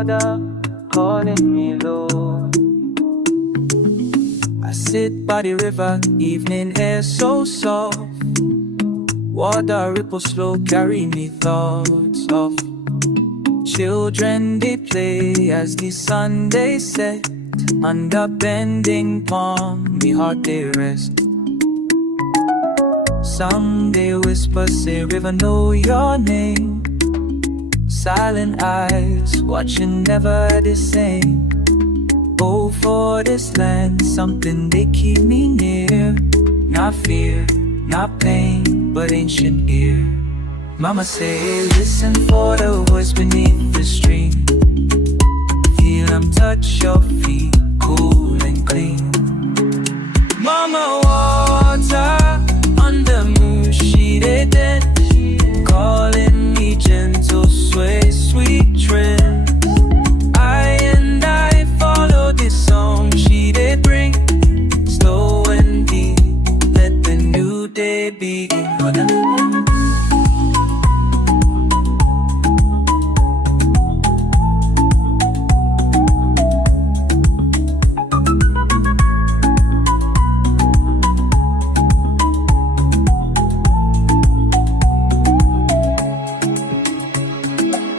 water, calling me Lord. I sit by the river, evening air so soft. Water ripples slow, carry me thoughts off. Children they play as the sun they set. Under bending palm, me heart they rest. Some they whisper, say river know your name. Silent eyes, watching never the same. Oh, for this land, something they keep me near. Not fear, not pain, but ancient ear. Mama say, listen for the voice beneath the stream. Feel them touch your feet, cool and clean. Mama water, under moon she they dance, calling me gentle sway, sweet trend. I follow this song she did bring, slow and deep, let the new day begin.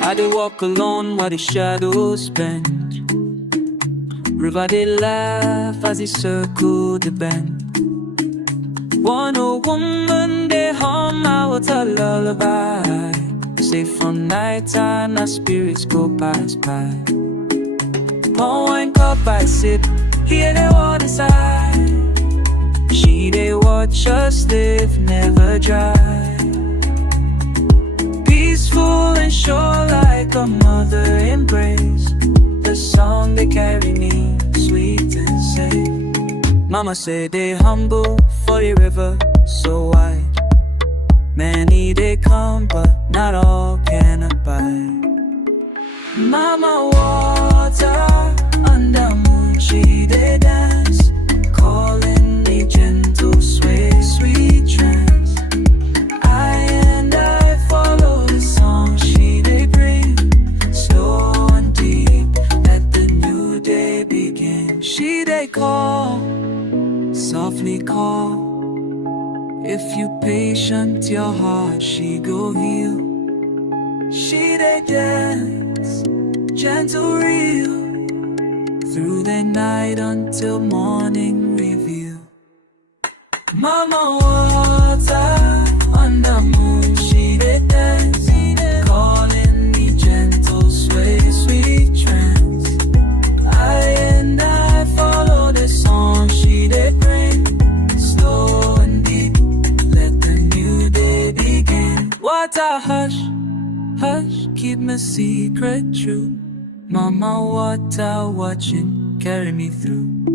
I dey walk alone while the shadows bend. River they laugh as they circle the bend. One old woman they hum out a lullaby. Say from night time our spirits go pass by. One wine cup I sip, hear the water sigh. She they watch us live, never dry. Peaceful and sure like a mother embrace. The song they carry me, sweet and safe. Mama say they humble for the river so wide. Many they come but not all can abide. Mama water, under moon she they dance, calling me gentle sway, sweet trance. I follow the song she they bring, slow and deep, let the new day begin. She they call, softly call. If you patient your heart she go heal. She they dance, gentle real, through the night until morning reveal. Mama water, under moon she they dance, calling me gentle sway, sweet trance. I follow the song she they bring, slow and deep, let the new day begin. Water hush, hush, keep my secret true. Mama water watching, carry me through.